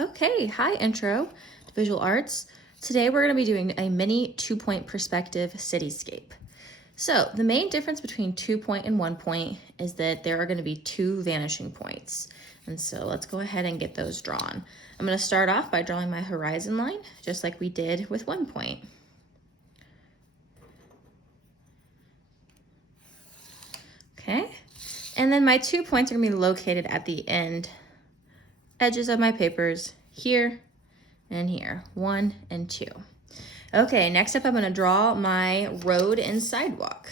Okay, hi Intro to Visual Arts. Today we're going to be doing a mini 2-point perspective cityscape. So the main difference between 2-point and 1-point is that there are going to be 2 vanishing points. And so let's go ahead and get those drawn. I'm going to start off by drawing my horizon line, just like we did with 1-point. Okay, and then my 2 points are going to be located at the edges of my papers here and here, 1 and 2. Okay, next up I'm going to draw my road and sidewalk.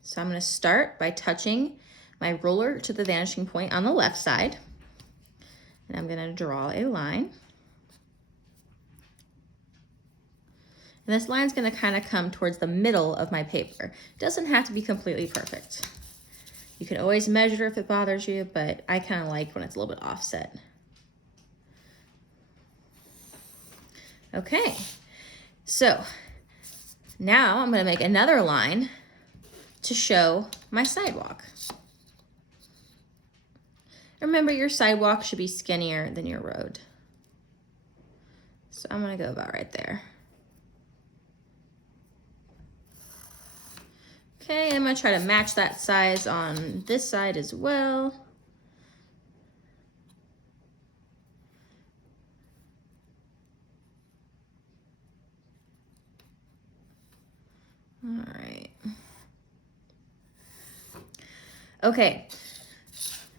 So I'm going to start by touching my ruler to the vanishing point on the left side. And I'm going to draw a line. And this line's going to kind of come towards the middle of my paper. It doesn't have to be completely perfect. You can always measure if it bothers you, but I kind of like when it's a little bit offset. Okay, so now I'm going to make another line to show my sidewalk. Remember, your sidewalk should be skinnier than your road. So I'm going to go about right there. Okay, I'm going to try to match that size on this side as well. All right. Okay,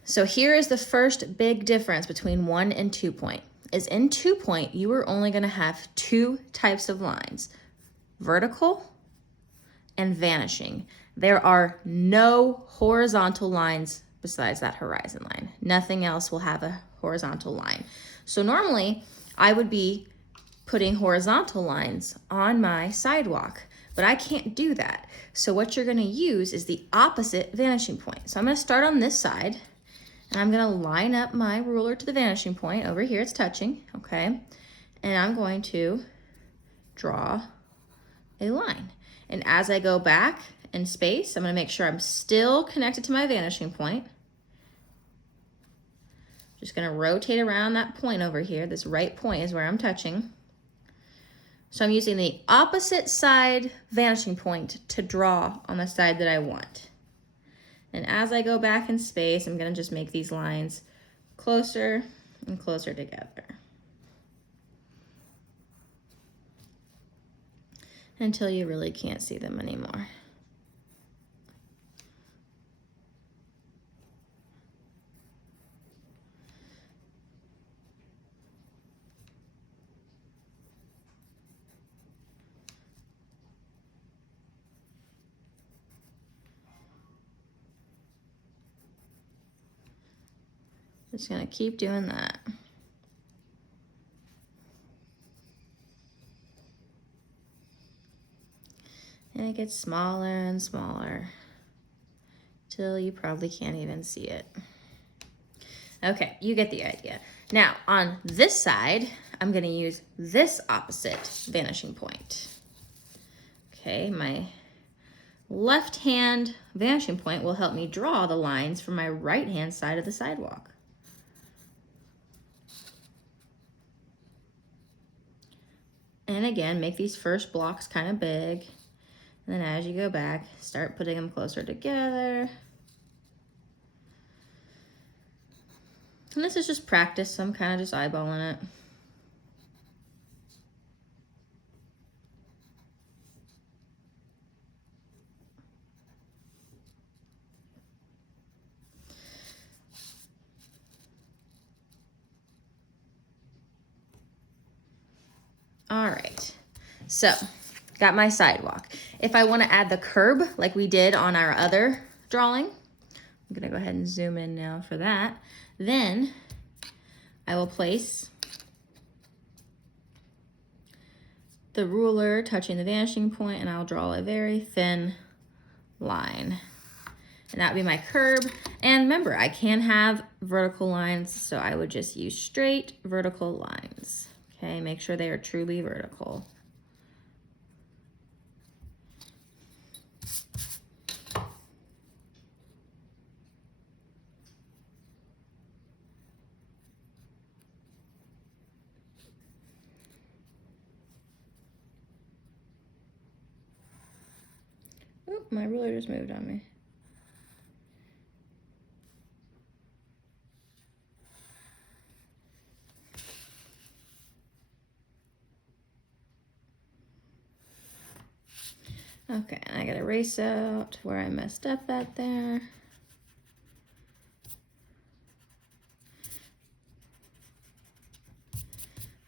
so here is the first big difference between 1 and 2-point. Is in 2-point, you are only going to have 2 types of lines, vertical and vanishing. There are no horizontal lines besides that horizon line. Nothing else will have a horizontal line. So normally, I would be putting horizontal lines on my sidewalk, but I can't do that. So what you're going to use is the opposite vanishing point. So I'm going to start on this side, and I'm going to line up my ruler to the vanishing point. Over here it's touching, okay? And I'm going to draw a line. And as I go back in space, I'm going to make sure I'm still connected to my vanishing point. Just going to rotate around that point over here. This right point is where I'm touching. So I'm using the opposite side vanishing point to draw on the side that I want. And as I go back in space, I'm going to just make these lines closer and closer together until you really can't see them anymore. Just gonna keep doing that. And it gets smaller and smaller till you probably can't even see it. Okay, you get the idea. Now, on this side, I'm gonna use this opposite vanishing point. Okay, my left hand vanishing point will help me draw the lines from my right hand side of the sidewalk. And again, make these first blocks kind of big. And then as you go back, start putting them closer together. And this is just practice, so I'm kind of just eyeballing it. All right, so got my sidewalk. If I want to add the curb like we did on our other drawing, I'm gonna go ahead and zoom in now for that. Then I will place the ruler touching the vanishing point, and I'll draw a very thin line. And that would be my curb. And remember, I can have vertical lines, so I would just use straight vertical lines. Okay, make sure they are truly vertical. my ruler just moved on me. Okay, I gotta erase out where I messed up at there.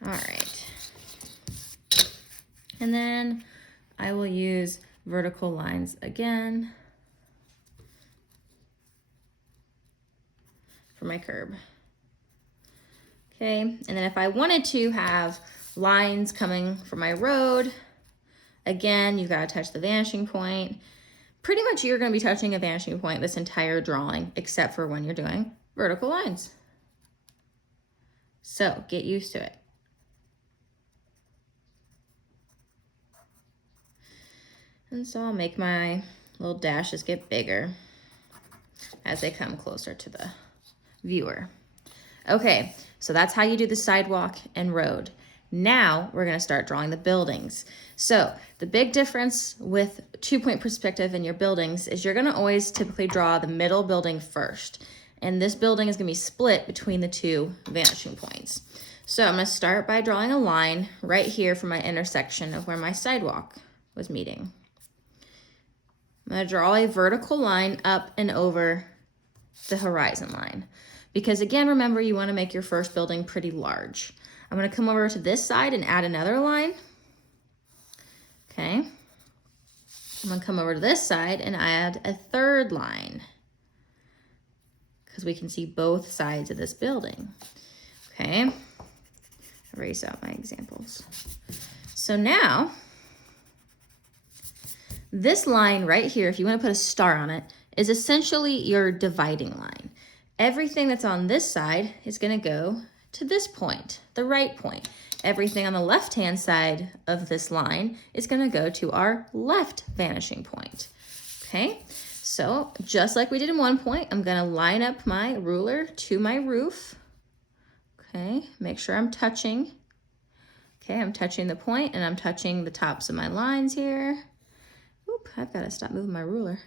All right. And then I will use vertical lines again for my curb. Okay, and then if I wanted to have lines coming from my road, again, you've got to touch the vanishing point. Pretty much you're going to be touching a vanishing point this entire drawing, except for when you're doing vertical lines. So get used to it. And so I'll make my little dashes get bigger as they come closer to the viewer. Okay, so that's how you do the sidewalk and road. Now we're gonna start drawing the buildings. So the big difference with 2-point perspective in your buildings is you're gonna always typically draw the middle building first. And this building is gonna be split between the two vanishing points. So I'm gonna start by drawing a line right here for my intersection of where my sidewalk was meeting. I'm gonna draw a vertical line up and over the horizon line. Because again, remember, you wanna make your first building pretty large. I'm gonna come over to this side and add another line. Okay. I'm gonna come over to this side and add a third line because we can see both sides of this building. Okay. Erase out my examples. So now, this line right here, if you want to put a star on it, is essentially your dividing line. Everything that's on this side is going to go to this point, the right point. Everything on the left-hand side of this line is going to go to our left vanishing point. Okay, so just like we did in 1 point, I'm going to line up my ruler to my roof. Okay, make sure I'm touching. Okay, I'm touching the point and I'm touching the tops of my lines here. Oop, I've got to stop moving my ruler.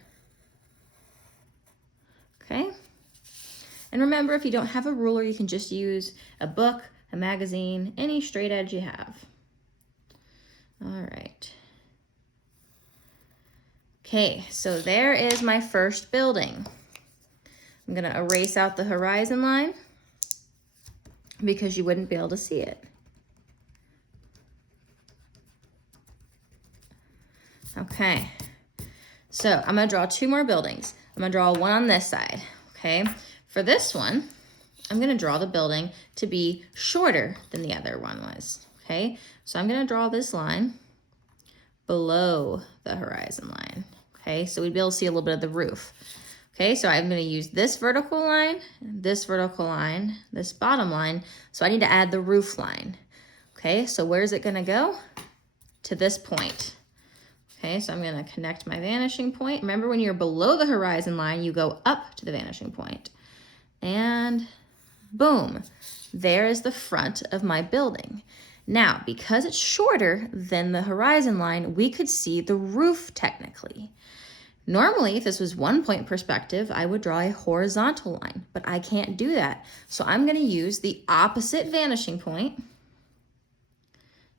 Okay. And remember, if you don't have a ruler, you can just use a book, a magazine, any straight edge you have. All right. Okay, so there is my first building. I'm gonna erase out the horizon line because you wouldn't be able to see it. Okay, so I'm gonna draw 2 more buildings. I'm gonna draw one on this side, okay? For this one, I'm gonna draw the building to be shorter than the other one was, okay? So I'm gonna draw this line below the horizon line, okay? So we'd be able to see a little bit of the roof. Okay, so I'm gonna use this vertical line, this bottom line, so I need to add the roof line. Okay, so where's it gonna go? To this point. Okay, so I'm gonna connect my vanishing point. Remember, when you're below the horizon line, you go up to the vanishing point. And boom, there is the front of my building. Now, because it's shorter than the horizon line, we could see the roof technically. Normally, if this was 1 point perspective, I would draw a horizontal line, but I can't do that. So I'm gonna use the opposite vanishing point,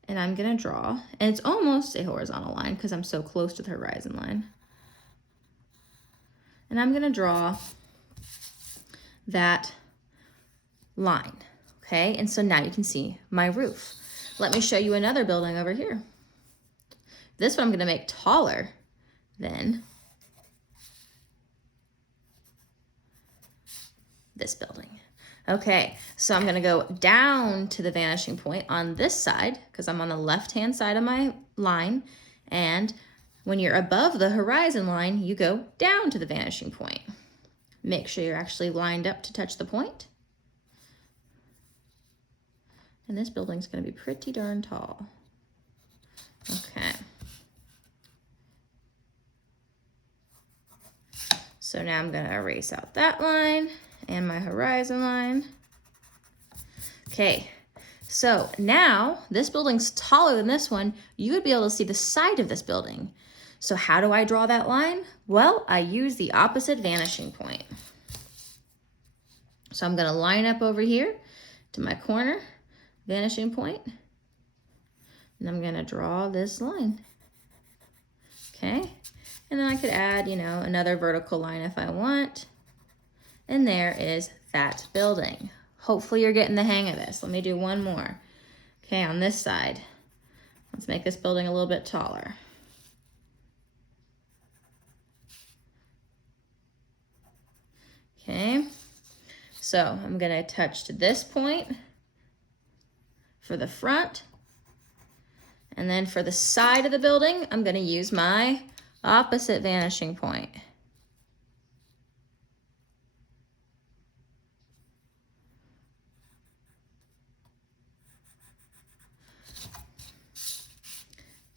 and I'm gonna draw, and it's almost a horizontal line because I'm so close to the horizon line. And I'm gonna draw that line, okay? And so now you can see my roof. Let me show you another building over here. This one I'm gonna make taller than this building. Okay, so I'm gonna go down to the vanishing point on this side because I'm on the left-hand side of my line. And when you're above the horizon line, you go down to the vanishing point. Make sure you're actually lined up to touch the point. And this building's gonna be pretty darn tall. Okay. So now I'm gonna erase out that line and my horizon line. Okay, so now this building's taller than this one. You would be able to see the side of this building. So how do I draw that line? Well, I use the opposite vanishing point. So I'm gonna line up over here to my corner, vanishing point, and I'm gonna draw this line, okay? And then I could add, you know, another vertical line if I want. And there is that building. Hopefully you're getting the hang of this. Let me do one more. Okay, on this side, let's make this building a little bit taller. Okay, so I'm gonna touch to this point for the front. And then for the side of the building, I'm gonna use my opposite vanishing point.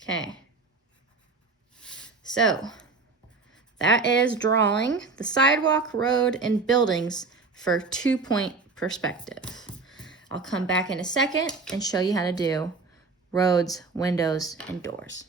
Okay, so that is drawing the sidewalk, road, and buildings for 2-point perspective. I'll come back in a second and show you how to do roads, windows, and doors.